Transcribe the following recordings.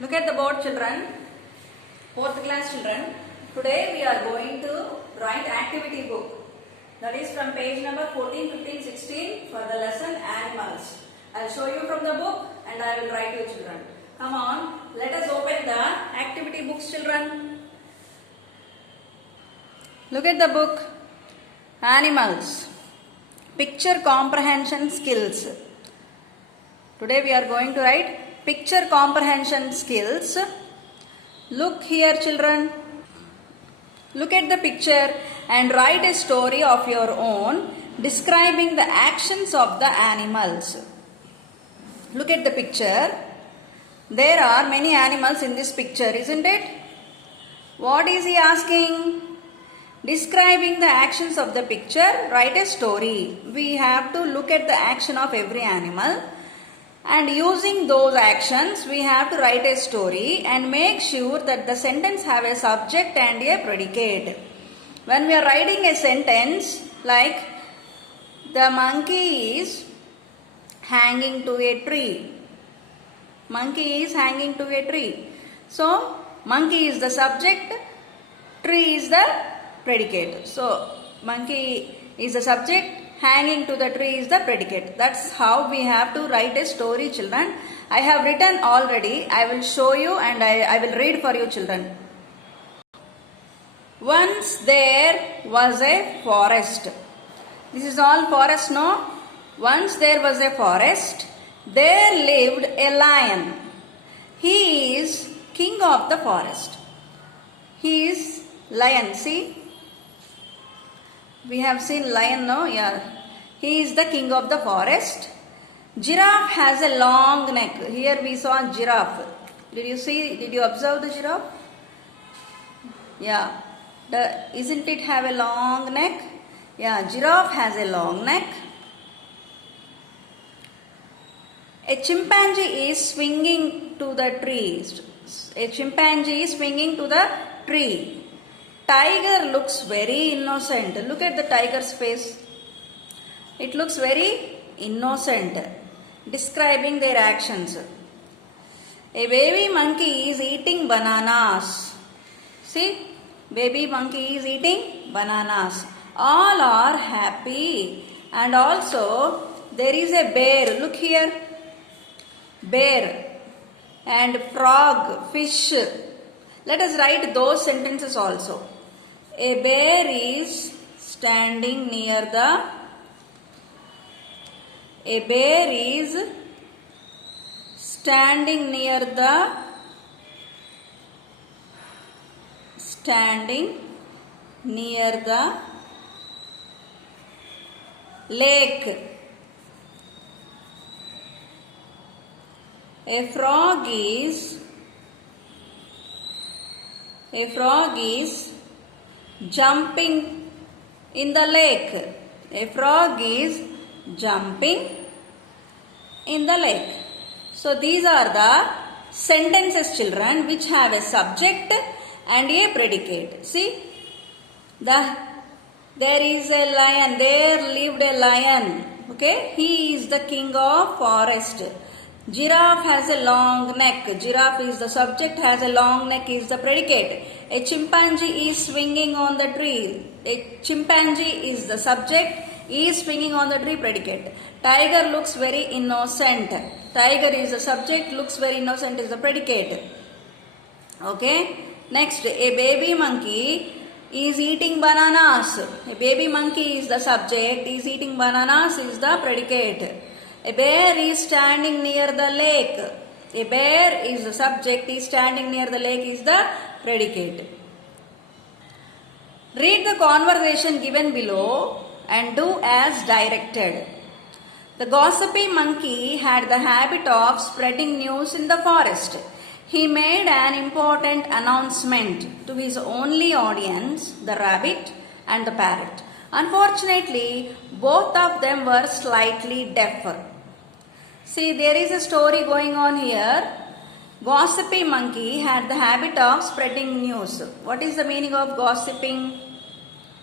Look at the board, children. 4th class children. Today we are going to write activity book. That is from page number 14, 15, 16 for the lesson animals. I will show you from the book and I will write you children. Come on, let us open the activity books children. Look at the book. Animals. Picture comprehension skills. Today we are going to write picture comprehension skills. Look here children. Look at the picture and write a story of your own describing the actions of the animals. Look at the picture. There are many animals in this picture, isn't it? What is he asking? Describing the actions of the picture, write a story. We have to look at the action of every animal and using those actions we have to write a story and make sure that the sentence have a subject and a predicate. When we are writing a sentence like the monkey is hanging to a tree. Monkey is hanging to a tree. So monkey is the subject, tree is the predicate. So monkey is the subject, hanging to the tree is the predicate. That's how we have to write a story children. I have written already. I will show you and I will read for you children. Once there was a forest. This is all forest, no? Once there was a forest. There lived a lion. He is king of the forest. He is lion, see? We have seen lion now, yeah. He is the king of the forest. Giraffe has a long neck. Here we saw giraffe. Did you observe the giraffe? Yeah. Isn't it have a long neck? Yeah, giraffe has a long neck. A chimpanzee is swinging to the trees. A chimpanzee is swinging to the tree. Tiger looks very innocent. Look at the tiger's face. It looks very innocent. Describing their actions. A baby monkey is eating bananas. See, baby monkey is eating bananas. All are happy. And also, there is a bear. Look here. Bear and frog, fish. Let us write those sentences also. A bear is standing near the. A bear is standing near the. Standing near the lake. A frog is jumping in the lake. A frog is jumping in the lake. So these are the sentences children which have a subject and a predicate. See, there is a lion, there lived a lion. Okay, he is the king of forest. Giraffe has a long neck. Giraffe is the subject, has a long neck is the predicate. A chimpanzee is swinging on the tree. A chimpanzee is the subject, is swinging on the tree, predicate. Tiger looks very innocent. Tiger is the subject, looks very innocent is the predicate. Okay. Next, a baby monkey is eating bananas. A baby monkey is the subject, is eating bananas is the predicate. A bear is standing near the lake. A bear is the subject, is standing near the lake is the predicate. Read the conversation given below and do as directed. The gossipy monkey had the habit of spreading news in the forest. He made an important announcement to his only audience, the rabbit and the parrot. Unfortunately, both of them were slightly deaf. See, there is a story going on here. Gossipy monkey had the habit of spreading news. What is the meaning of gossiping?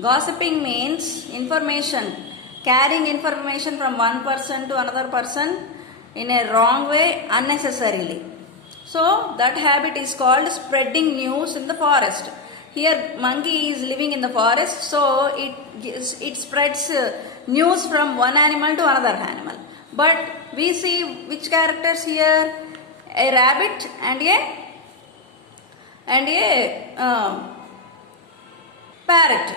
Gossiping means information, carrying information from one person to another person in a wrong way unnecessarily. So that habit is called spreading news in the forest. Here monkey is living in the forest, so it spreads news from one animal to another animal. But we see which characters here? A rabbit and a parrot.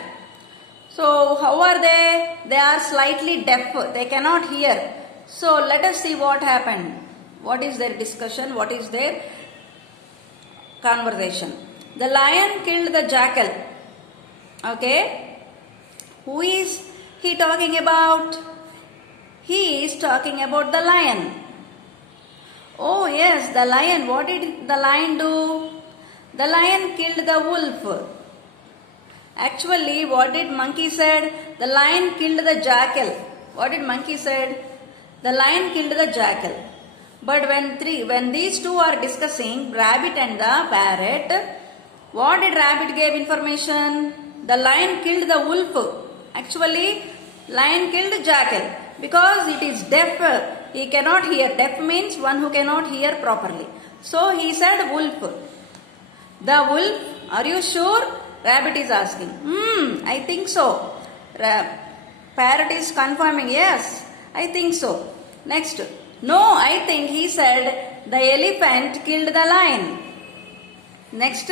So how are they? They are slightly deaf. They cannot hear. So let us see what happened. What is their discussion? What is their conversation? The lion killed the jackal. Okay. Who is he talking about? He is talking about the lion. Oh yes, the lion. What did the lion do? The lion killed the wolf. Actually, what did monkey said? The lion killed the jackal. What did monkey said? The lion killed the jackal. But when these two are discussing, rabbit and the parrot, what did rabbit give information? The lion killed the wolf. Actually, lion killed jackal because it is deaf. He cannot hear. Deaf means one who cannot hear properly. So he said wolf. The wolf, are you sure? Rabbit is asking. I think so. Parrot is confirming, yes, I think so. Next, no, I think he said the elephant killed the lion. Next,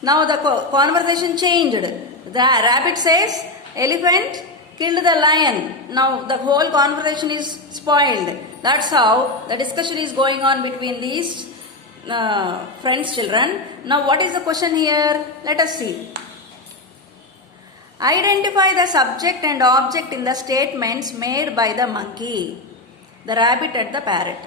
now the conversation changed. The rabbit says elephant killed the lion. Now the whole conversation is spoiled. That's how the discussion is going on between these friends, children. Now what is the question here? Let us see. Identify the subject and object in the statements made by the monkey, the rabbit and the parrot.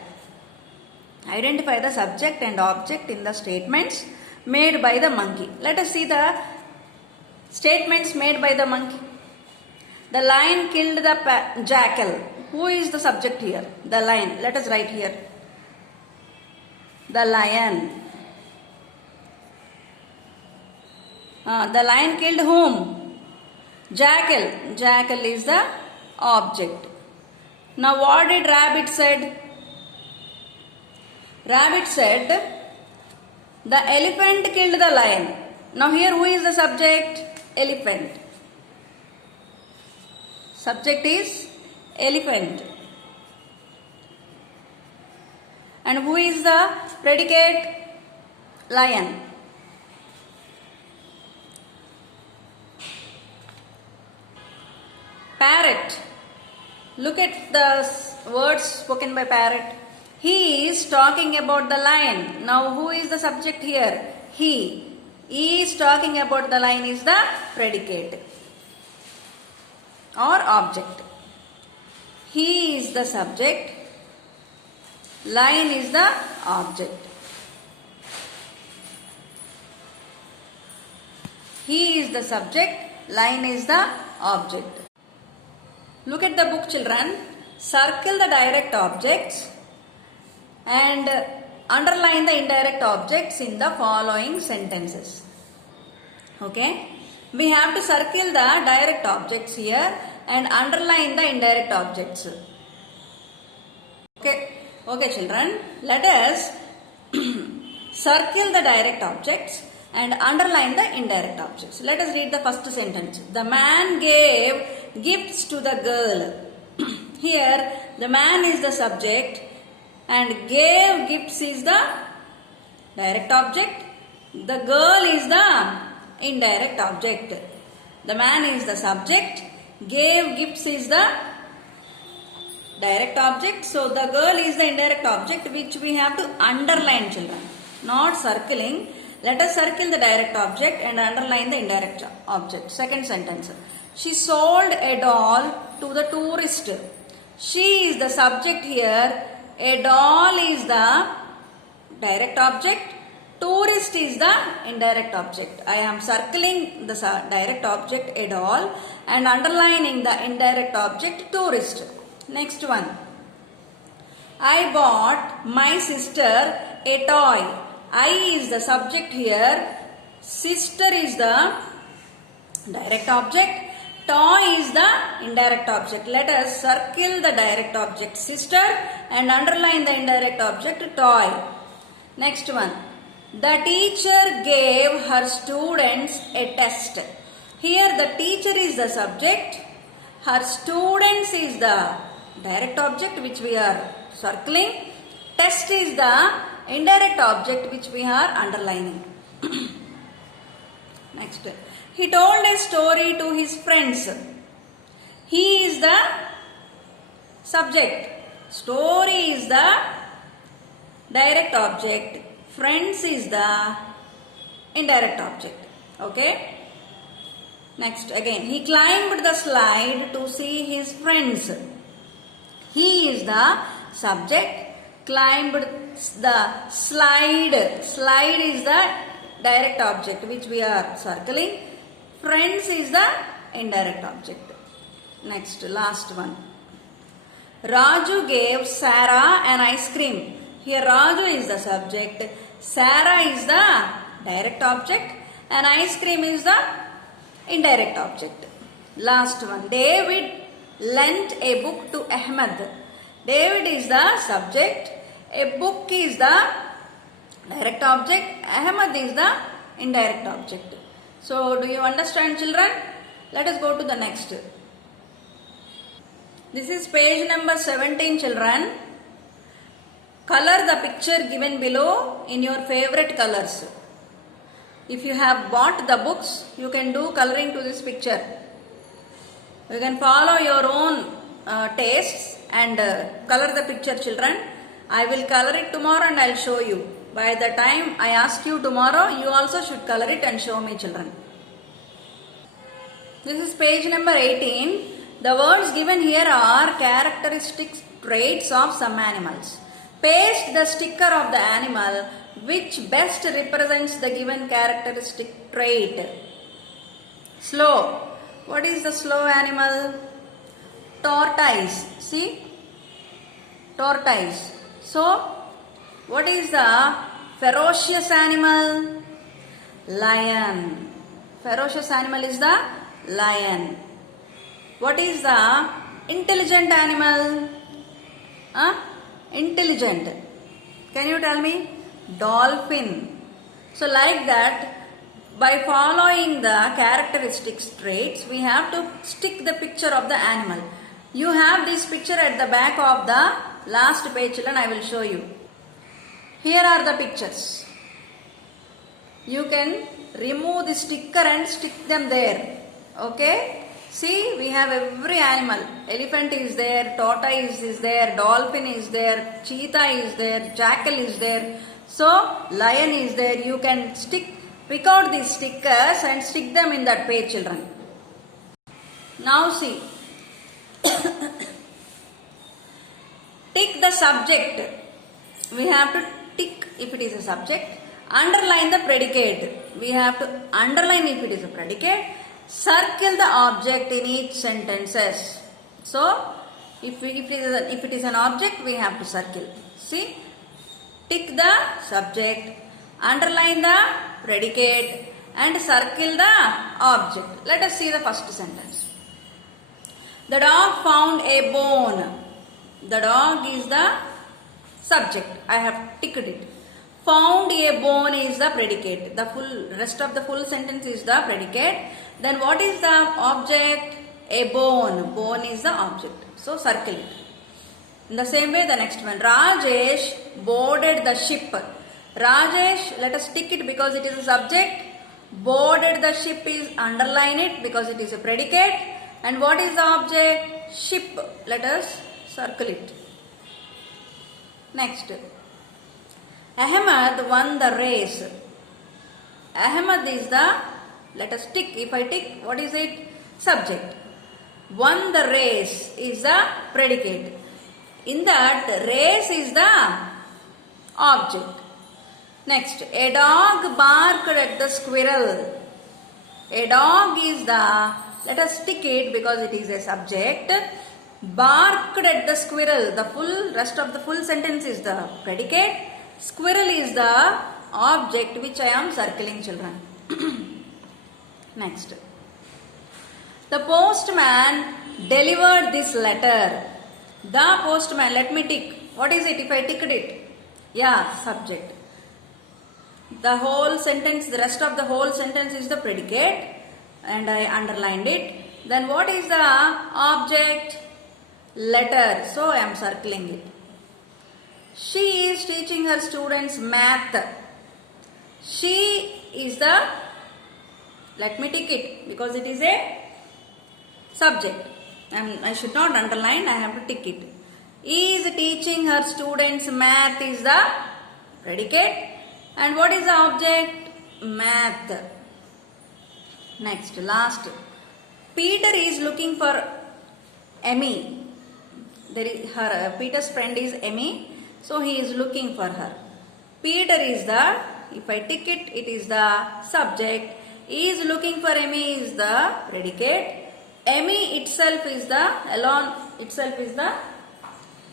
Identify the subject and object in the statements made by the monkey. Let us see the statements made by the monkey. The lion killed the jackal. Who is the subject here? The lion. Let us write here. The lion. The lion killed whom? Jackal. Jackal is the object. Now what did rabbit said? Rabbit said the elephant killed the lion. Now here who is the subject? Elephant. Subject is elephant. And who is the predicate? Lion. Parrot. Look at the words spoken by parrot. He is talking about the lion. Now who is the subject here? He. He is talking about the lion is the predicate or object. He is the subject. Lion is the object. He is the subject. Lion is the object. Look at the book, children. Circle the direct objects and underline the indirect objects in the following sentences. Okay. We have to circle the direct objects here and underline the indirect objects. Okay. Okay, children. Let us circle the direct objects and underline the indirect objects. Let us read the first sentence. The man gave gifts to the girl. Here the man is the subject and gave gifts is the direct object. The girl is the indirect object. The man is the subject. Gave gifts is the direct object. So the girl is the indirect object which we have to underline, children. Not circling. Let us circle the direct object and underline the indirect object. Second sentence. She sold a doll to the tourist. She is the subject here. A doll is the direct object. Tourist is the indirect object. I am circling the direct object a doll and underlining the indirect object tourist. Next one. I bought my sister a toy. I is the subject here. Sister is the direct object. Toy is the indirect object. Let us circle the direct object sister and underline the indirect object toy. Next one. The teacher gave her students a test. Here the teacher is the subject. Her students is the direct object which we are circling. Test is the indirect object which we are underlining. Next. He told a story to his friends. He is the subject. Story is the direct object. Friends is the indirect object. Okay. Next again. He climbed the slide to see his friends. He is the subject. Climbed the slide. Slide is the direct object which we are circling. Friends is the indirect object. Next, last one. Raju gave Sarah an ice cream. Here Raju is the subject. Sarah is the direct object. And ice cream is the indirect object. Last one. David lent a book to Ahmed. David is the subject. A book is the direct object. Ahmed is the indirect object. So, do you understand, children? Let us go to the next. This is page number 17, children. Color the picture given below in your favorite colors. If you have bought the books, you can do coloring to this picture. You can follow your own tastes and color the picture, children. I will color it tomorrow and I will show you. By the time I ask you tomorrow, you also should color it and show me, children. This is page number 18. The words given here are characteristic traits of some animals. Paste the sticker of the animal which best represents the given characteristic trait. Slow. What is the slow animal? Tortoise. See? Tortoise. So, what is the ferocious animal? Lion. Ferocious animal is the lion. What is the intelligent animal? Intelligent. Can you tell me? Dolphin. So like that, by following the characteristics traits, we have to stick the picture of the animal. You have this picture at the back of the last page, children. I will show you. Here are the pictures. You can remove the sticker and stick them there. Okay. See, we have every animal. Elephant is there, tortoise is there, dolphin is there, cheetah is there, jackal is there. So, lion is there. You can pick out these stickers and stick them in that page, children. Now see. Tick the subject. We have to tick if it is a subject. Underline the predicate. We have to underline if it is a predicate. Circle the object in each sentences. So, if it is an object, we have to circle. See, tick the subject, underline the predicate, and circle the object. Let us see the first sentence. The dog found a bone. The dog is the subject. I have ticked it. Found a bone is the predicate. The rest of the full sentence is the predicate. Then what is the object? A bone. Bone is the object. So circle it. In the same way, the next one. Rajesh boarded the ship. Rajesh, let us tick it because it is a subject. Boarded the ship is underline it because it is a predicate. And what is the object? Ship. Let us circle it. Next. Ahmed won the race. Ahmed is the, let us tick. If I tick, what is it? Subject. Won the race is the predicate. In that, race is the object. Next, a dog barked at the squirrel. A dog is the, let us tick it because it is a subject. Barked at the squirrel. The rest of the full sentence is the predicate. Squirrel is the object which I am circling, children. Next. The postman delivered this letter. The postman, let me tick. What is it if I ticked it? Yeah, subject. The whole sentence, the rest of the whole sentence is the predicate and I underlined it. Then what is the object? Letter. So I am circling it. She is teaching her students math. She is the, let me tick it because it is a subject. I should not underline, I have to tick it. Is teaching her students math is the predicate. And what is the object? Math. Next, last. Peter is looking for Emmy. Peter's friend is Emmy. So he is looking for her. Peter is the, if I tick it, it is the subject. Is looking for Emmy is the predicate. Emmy itself is the, alone itself is the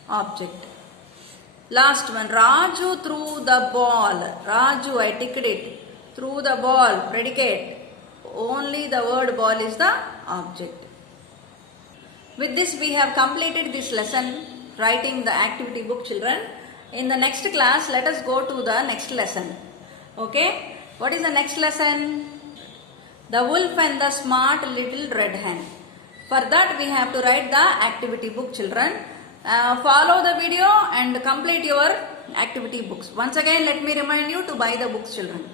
object. Last one, Raju threw the ball. Raju, I ticked it. Threw the ball, predicate. Only the word ball is the object. With this we have completed this lesson, writing the activity book, children. In the next class, let us go to the next lesson. Okay? What is the next lesson? The wolf and the smart little red hen. For that we have to write the activity book, children. Follow the video and complete your activity books. Once again, let me remind you to buy the books, children.